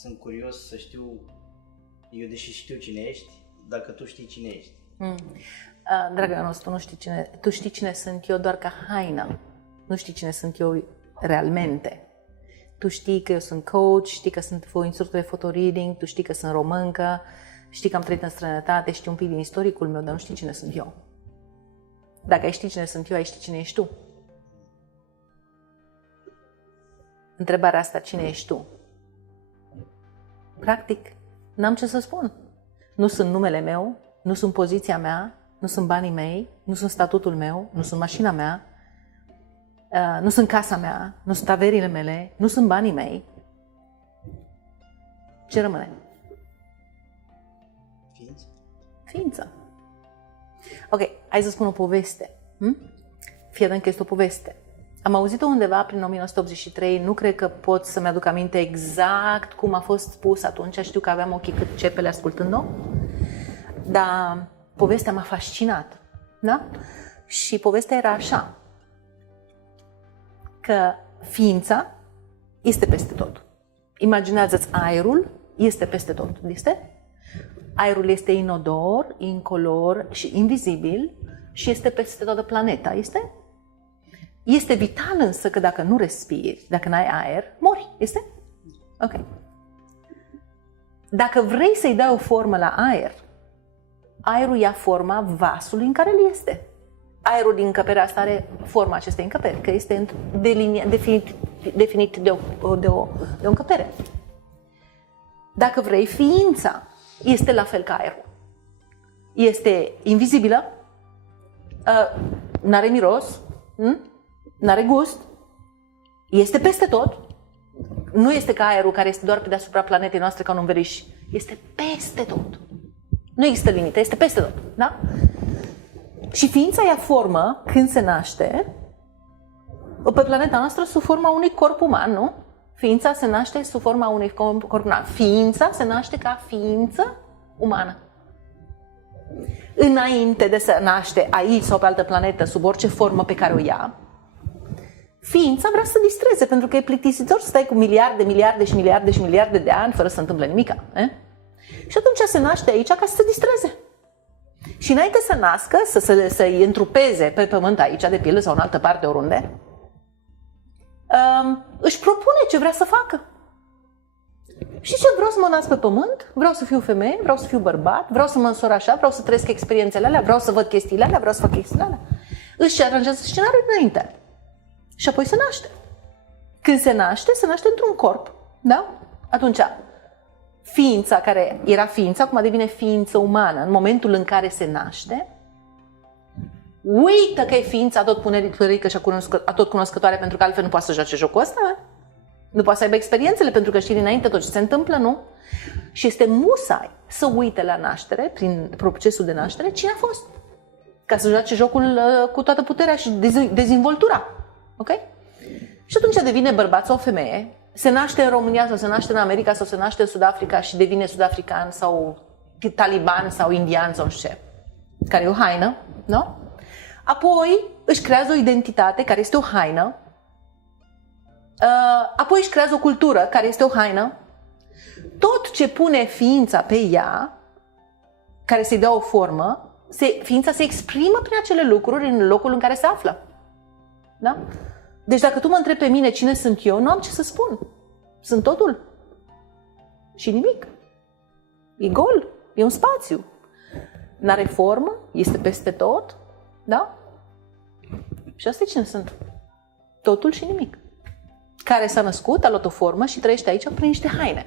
sunt curios să știu, eu deși știu cine ești, dacă tu știi cine ești. Dragă nostru, nu știi cine, tu știi cine sunt eu doar ca haină. Nu știi cine sunt eu realmente. Tu știi că eu sunt coach, știi că sunt instructor de photoreading, tu știi că sunt româncă, știi că am trăit în străinătate, știi un pic din istoricul meu, dar nu știi cine sunt eu. Dacă ai ști cine sunt eu, ai ști cine ești tu. Întrebarea asta, cine ești tu? Practic, n-am ce să spun. Nu sunt numele meu, nu sunt poziția mea, nu sunt banii mei, nu sunt statutul meu, nu sunt mașina mea, nu sunt casa mea, nu sunt averile mele, nu sunt banii mei. Ce rămâne? Ființă. Ok, hai să spun o poveste. Fii atent că este o poveste. Am auzit-o undeva prin 1983, nu cred că pot să-mi aduc aminte exact cum a fost spus atunci, știu că aveam ochii cât cepele ascultând-o, dar povestea m-a fascinat. Da? Și povestea era așa, că ființa este peste tot. Imaginează-ți aerul, este peste tot. Este? Aerul este inodor, incolor și invizibil și este peste toată planeta. Este? Este vital însă că dacă nu respiri, dacă n-ai aer, mori. Este? Ok. Dacă vrei să-i dai o formă la aer, aerul ia forma vasului în care el este. Aerul din încăperea asta are forma acestei încăperi, că este definit de o încăpere. Dacă vrei, ființa este la fel ca aerul. Este invizibilă, n-are miros, n-are gust, este peste tot. Nu este ca aerul care este doar pe deasupra planetei noastre ca un înveliș. Este peste tot. Nu există limită, este peste tot. Da? Și ființa ia formă când se naște pe planeta noastră sub forma unui corp uman, nu? Ființa se naște sub forma unui corp uman. Ființa se naște ca ființă umană. Înainte de să naște aici sau pe altă planetă, sub orice formă pe care o ia, ființa vrea să se distreze, pentru că e plictisitor să stai cu miliarde de ani fără să se întâmple nimica. Și atunci se naște aici ca să se distreze. Și înainte să nască, să-i întrupeze pe pământ aici, de pildă sau în altă parte, oriunde, își propune ce vrea să facă. Și ce? Vreau să mă nasc pe pământ, vreau să fiu femeie, vreau să fiu bărbat, vreau să mă însor așa, vreau să trăiesc experiențele alea, vreau să văd chestiile alea, vreau să fac chestiile alea. Își aranjează scenariul înainte. Și apoi se naște. Când se naște într-un corp. Da? Atunci, ființa care era ființă, acum devine ființă umană. În momentul în care se naște, uită că e ființa tot puternică și tot cunoscătoare, pentru că altfel nu poate să joace jocul ăsta. Nu poate să aibă experiențele, pentru că știi dinainte tot ce se întâmplă, nu? Și este musai să uite la naștere, prin procesul de naștere, cine a fost. Ca să joace jocul cu toată puterea și dezvoltura. Ok? Și atunci devine bărbat sau femeie, se naște în România sau se naște în America sau se naște în Sud-Africa și devine sud-african sau taliban sau indian sau nu știu ce, care e o haină, nu? Apoi își creează o identitate care este o haină, apoi își creează o cultură care este o haină. Tot ce pune ființa pe ea, care să-i dea o formă, ființa se exprimă prin acele lucruri în locul în care se află. Da? Deci dacă tu mă întrebi pe mine cine sunt eu, nu am ce să spun. Sunt totul și nimic. E gol, e un spațiu. N-are formă, este peste tot. Da? Și asta e cine sunt. Totul și nimic. Care s-a născut, a luat o formă și trăiește aici prin niște haine.